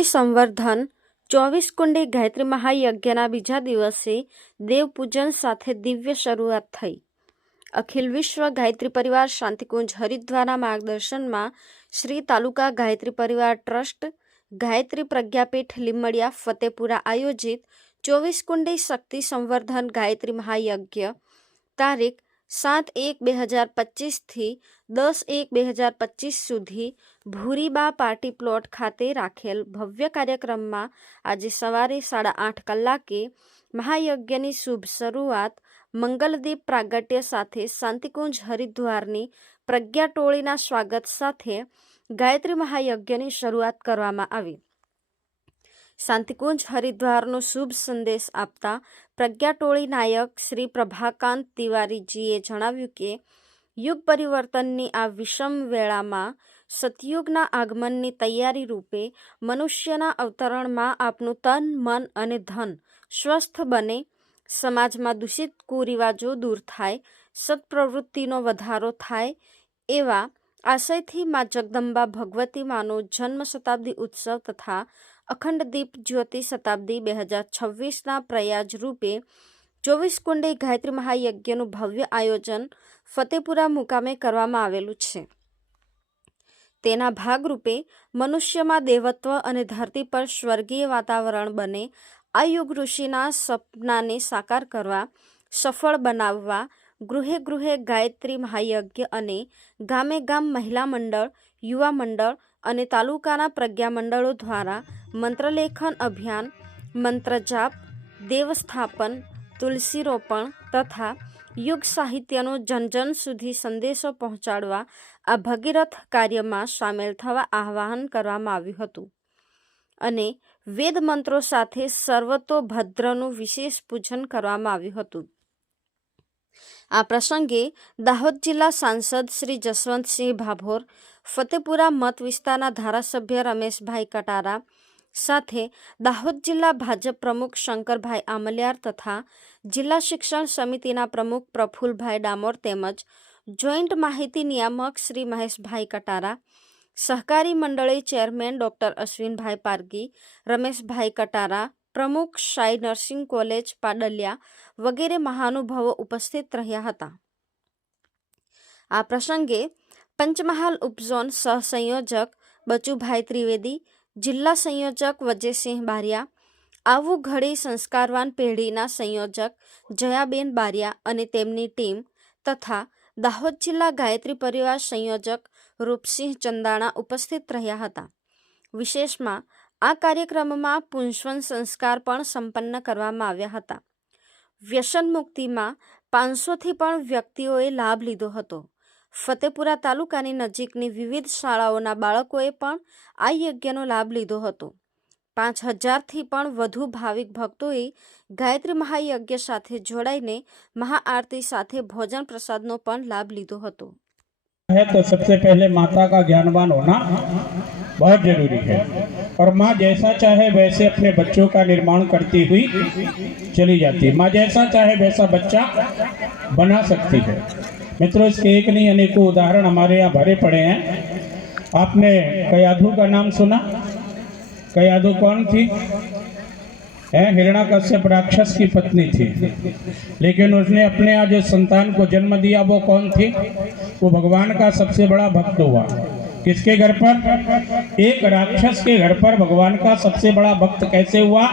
શક્તિ સંવર્ધન 24 કુંડી ગાયત્રી મહાયજ્ઞના બીજા દિવસે દેવપૂજન સાથે દિવ્ય શરૂઆત થઈ। અખિલ વિશ્વ ગાયત્રી પરિવાર શાંતિકુંજ હરિદ્વારના માર્ગદર્શનમાં શ્રી તાલુકા ગાયત્રી પરિવાર ટ્રસ્ટ, ગાયત્રી પ્રજ્ઞાપીઠ લીમડિયા ફતેપુરા આયોજિત 24 કુંડી શક્તિ સંવર્ધન ગાયત્રી મહાયજ્ઞ તારીખ 7/1/2025 થી 10/1/2025 સુધી ભૂરીબા પાર્ટી પ્લોટ ખાતે રાખેલ ભવ્ય કાર્યક્રમમાં આજે સવારે 8:30 કલાકે મહાયજ્ઞની શુભ શરૂઆત મંગલદીપ પ્રાગટ્ય સાથે શાંતિકુંજ હરિદ્વારની પ્રજ્ઞા ટોળીના સ્વાગત સાથે ગાયત્રી મહાયજ્ઞની શરૂઆત કરવામાં આવી। શાંતિકુંજ હરિદ્વારનો શુભ સંદેશ આપતા પ્રજ્ઞા ટોળી નાયક શ્રી પ્રભાકાંત તિવારીજીએ જણાવ્યું કે યુગ પરિવર્તનની આ વિષમ વેળામાં સતયુગના આગમનની તૈયારી રૂપે મનુષ્યના અવતરણમાં આપનું તન, મન અને ધન સ્વસ્થ બને, સમાજમાં દૂષિત કુરિવાજો દૂર થાય, સત્પ્રવૃત્તિનો વધારો થાય એવા આશયથી મા જગદંબા ભગવતી માનો જન્મ શતાબ્દી ઉત્સવ તથા અખંડ દીપ જ્યોતિ શતાબ્દી 2026ના પ્રયાજ રૂપે 24 કુંડી ગાયત્રી મહાયજ્ઞનું ભવ્ય આયોજન ફતેપુરા મુકામે કરવામાં આવેલું છે। તેના ભાગરૂપે મનુષ્યમાં દેવત્વ અને ધરતી પર સ્વર્ગીય વાતાવરણ બને આ યુગ ઋષિના સપનાને સાકાર કરવા, સફળ બનાવવા ગૃહે ગૃહે ગાયત્રી મહાયજ્ઞ અને ગામે ગામ મહિલા મંડળ, યુવા મંડળ અને તાલુકાના પ્રજ્ઞા મંડળો દ્વારા મંત્રલેખન અભિયાન, મંત્રજાપ, દેવસ્થાપન, તુલસી રોપણ તથા યુગ સાહિત્યનો જન સુધી સંદેશો પહોંચાડવા આ ભગીરથ કાર્યમાં સામેલ થવા આહ્વાન કરવામાં આવ્યું હતું અને વેદ મંત્રો સાથે સર્વતોભદ્રનું વિશેષ પૂજન કરવામાં આવ્યું હતું। આ પ્રસંગે દાહોદ જિલ્લા સાંસદ શ્રી જસવંતસિંહ ભાભોર, ફતેપુરા મત વિસ્તારના ધારાસભ્ય રમેશભાઈ કટારા સાથે દાહોદ જિલ્લા ભાજપ પ્રમુખ શંકરભાઈ આમલિયાર તથા જિલ્લા શિક્ષણ સમિતિના પ્રમુખ પ્રફુલભાઈ ડામોર તેમજ જોઈન્ટ માહિતી નિયામક શ્રી મહેશભાઈ કટારા, સહકારી મંડળી ચેરમેન ડોક્ટર અશ્વિનભાઈ પારગી, રમેશભાઈ કટારા, પ્રમુખ શાહી નર્સિંગ કોલેજ પાડલિયા વગેરે મહાનુભાવો ઉપસ્થિત રહ્યા હતા। આ પ્રસંગે પંચમહાલ ઉપઝોન સહસંયોજક બચુભાઈ ત્રિવેદી, જિલ્લા સંયોજક વજયસિંહ બારિયા, આવું ઘડી સંસ્કારવાન પેઢીના સંયોજક જયાબેન બારિયા અને તેમની ટીમ તથા દાહોદ જિલ્લા ગાયત્રી પરિવાર સંયોજક રૂપસિંહ ચંદાણા ઉપસ્થિત રહ્યા હતા। વિશેષમાં આ કાર્યક્રમમાં પુંસવન સંસ્કાર પણ સંપન્ન કરવામાં આવ્યા હતા। વ્યસન મુક્તિમાં 500થી પણ વ્યક્તિઓએ લાભ લીધો હતો। ફતેપુરા તાલુકાની નજીકની વિવિધ શાળાઓના બાળકોએ પણ આ યજ્ઞનો લાભ લીધો હતો। 5000થી પણ વધુ ભાવિક ભક્તોએ ગાયત્રી મહાયજ્ઞ સાથે જોડાઈને મહાઆરતી સાથે ભોજન પ્રસાદનો પણ લાભ લીધો હતો। तो सबसे पहले माता का ज्ञानवान होना बहुत जरूरी है और माँ जैसा चाहे वैसे अपने बच्चों का निर्माण करती हुई चली जाती है। माँ जैसा चाहे वैसा बच्चा बना सकती है। मित्रों, इसके एक नहीं अनेकों उदाहरण हमारे यहाँ भरे पड़े हैं। आपने कयाधु का नाम सुना? कयाधु कौन थी? हिरण्याकश्यप राक्षस की पत्नी थी, लेकिन उसने अपने यहाँ जो संतान को जन्म दिया वो कौन थी? वो भगवान का सबसे बड़ा भक्त हुआ। किसके घर पर? एक राक्षस के घर पर भगवान का सबसे बड़ा भक्त कैसे हुआ?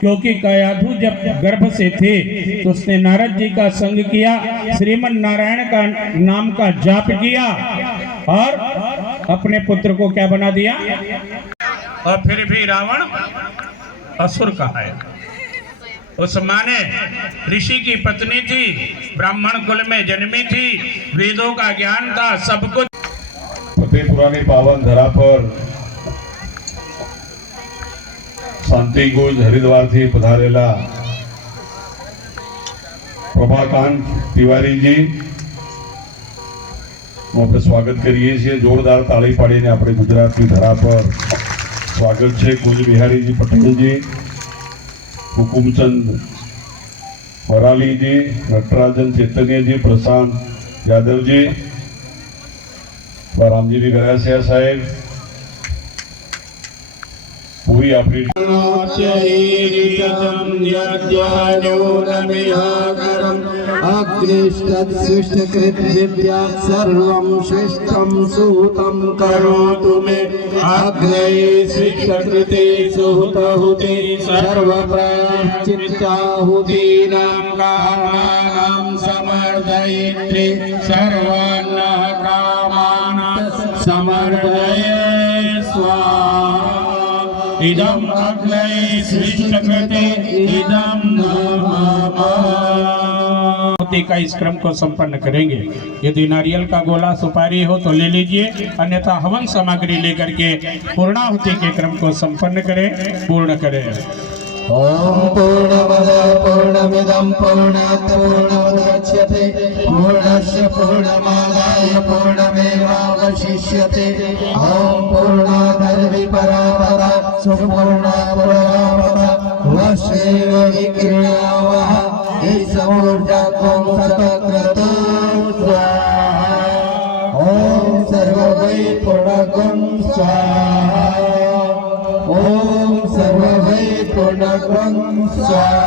क्योंकि कयाधु जब गर्भ से थे तो उसने नारद जी का संग किया, श्रीमन नारायण का नाम का जाप किया और अपने पुत्र को क्या बना दिया? और फिर भी रावण असुर कहा है। उस माँ ने ऋषि की पत्नी थी, ब्राह्मण कुल में जन्मी थी, वेदों का ज्ञान था, सब कुछ। फतेपुरानी पावन धरा पर शांतिकुंज हरिद्वार थी पधारेला प्रभाकांत तिवारी जी આપણે સ્વાગત કરીએ છીએ। જોરદાર તાળી પાડીને આપણે ગુજરાતની ધરા પર સ્વાગત છે। કુંજ બિહારીજી પટેલજી, હુકુમચંદ વરાલીજી, નટરાજન ચેતન્યજી, પ્રશાંત यादवजी, रामजी भी गरासिया साहेब, પૂરી આપણી अग्निष्टदृष्टकृद्विद्यात् सर्वं शिष्टं सुहृतं करोतु मे अग्ने शिष्टकृते सुहृतहुते सर्वप्रायश्चित्ताहुतीनां कामानां समर्दयित्रे सर्वान्नः कामान् समर्दये स्वाहा इदम् अग्ने शिष्टकृते इदं नमः का इस क्रम को संपन्न करेंगे। यदि नारियल का गोला सुपारी हो तो ले लीजिए, अन्यथा हवन सामग्री लेकर के पूर्णाहुति के क्रम को संपन्न करें, पूर्ण करें। ओम पूर्णमद पूर्णमिदं पूर्णात् पूर्णमुदच्यते पूर्णस्य पूर्णमादाय पूर्णमेवावशिष्यते ओम पूर्णादर्विपरापरा सुपूर्णा पुरापरा वश्रेव विक्रियावः ईशमूर्जात्वं सतक्रतो स्वाहा ओम सर्ववै पूर्णगुं स्वाहा ओम सर्ववै पूर्णगुं स्वाहा।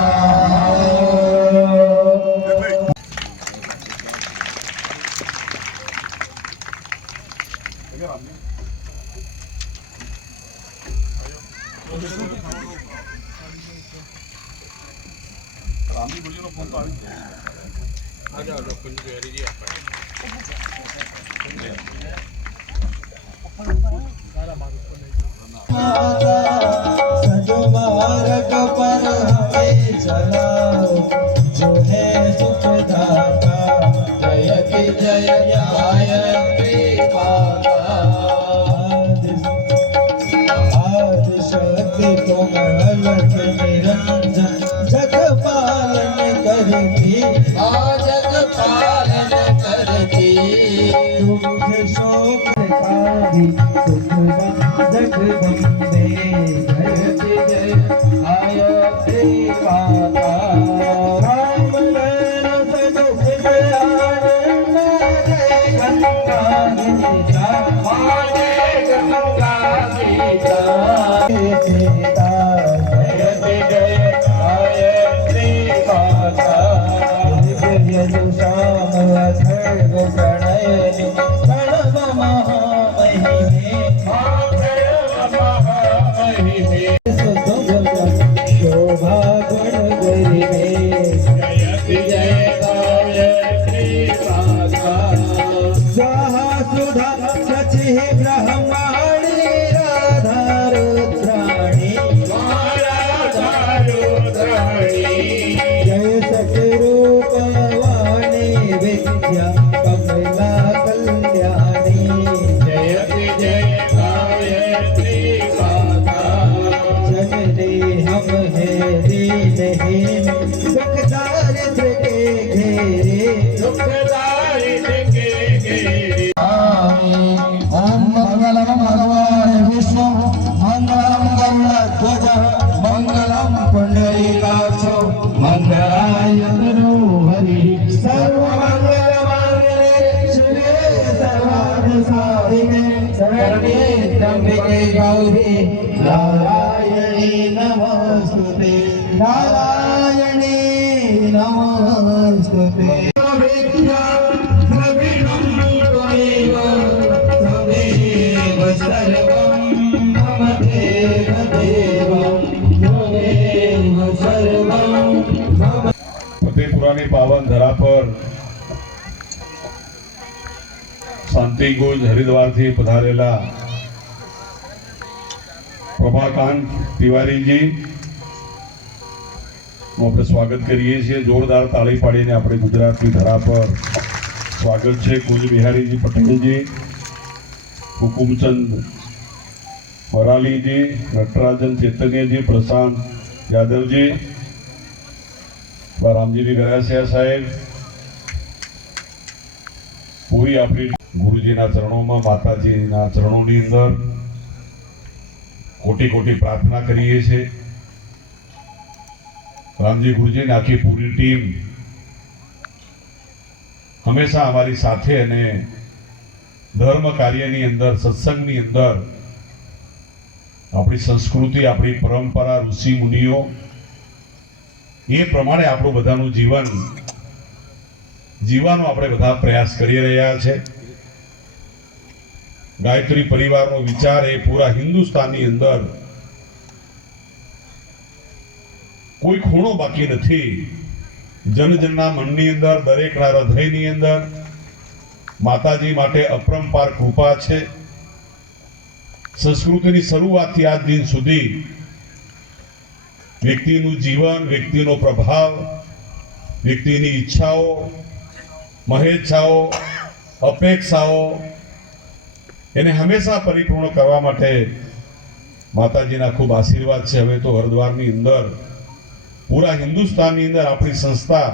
सजमार्ग पर हमें चलाओ जो है सुखदाता जयति जय गायत्री माता आदिशक्ति तुम अलग निरंजन जग पालन करती जग पालन करती दुख शोक कादी सुख जगदम्बे जयति जय गायत्री माता राम नयन सदुख दयानंद जय गंगा गीता जय गंगा गीता सीता जयति जय गायत्री माता श्याम अथर्व प्रणयनि प्रणव महामहिमे शोभा गुण गरिमे जयति जय गायत्री माता स्वाहा सुधा सचि ब्रह्माणी राधा रुद्राणी जय सतरूप वाणी विद्या कमला कल्याणी जयति जय गायत्री माता जननी हम है दीनहीन दुख दारिद्र के घेरे दुख दारिद्र के घेरे ओम मंगलम भगवान विष्णु मंगलम गरुड़ध्वज मंगलम पुंडरीकाक्षो मंगलाय तनो हरि सर्वमंगल मांगल्ये शिवे सर्वार्थ साधिके शरण्ये त्र्यंबके गौरी नारायणी नमोस्तुते नारायणी नमोस्तुते द्रविणं त्वमेव त्वमेव सर्वं मम देव देवं त्वमेव सर्वं मम। ફતેપુરાની પાવન ધરા પર શાંતિગુંજ હરિદ્વારથી પધારેલા પ્રભાકાંત તિવારીજી નું આપણે સ્વાગત કરીએ છીએ। જોરદાર તાળી પાડીને આપણે ગુજરાતની ધરા પર સ્વાગત છે। કુંજ બિહારીજી પટેલજી, હુકુમચંદ વરાલીજી, નટરાજન ચેતન્યજી, પ્રશાંત યાદવજી, રામજીભાઈ ગરાસિયા સાહેબ, પૂરી આપણી ગુરુજીના ચરણોમાં, માતાજીના ચરણોની અંદર કોટી કોટી પ્રાર્થના કરીએ છીએ। રામજી ગુરુજીની આખી પૂરી ટીમ હંમેશા અમારી સાથે અને ધર્મ કાર્યની અંદર, સત્સંગની અંદર આપણી સંસ્કૃતિ, આપણી પરંપરા, ઋષિ મુનિઓ એ પ્રમાણે આપણું બધાનું જીવન જીવવાનો આપણે બધા પ્રયાસ કરી રહ્યા છે. ગાયત્રી પરિવારનો વિચાર એ પૂરા હિન્દુસ્તાનની અંદર કોઈ ખૂણો બાકી નથી. જનજનના મનની અંદર, દરેકના હૃદયની અંદર માતાજી માટે અપરંપાર કૃપા છે. સંસ્કૃતિની શરૂઆતથી આજ દિન સુધી વ્યક્તિનું જીવન, વ્યક્તિનો પ્રભાવ, વ્યક્તિની ઈચ્છાઓ, મહેચ્છાઓ, અપેક્ષાઓ એને હંમેશા પરિપૂર્ણ કરવા માટે માતાજીના ખૂબ આશીર્વાદ છે. હવે તો હરદ્વારની અંદર, પૂરા હિન્દુસ્તાનની અંદર આપણી સંસ્થા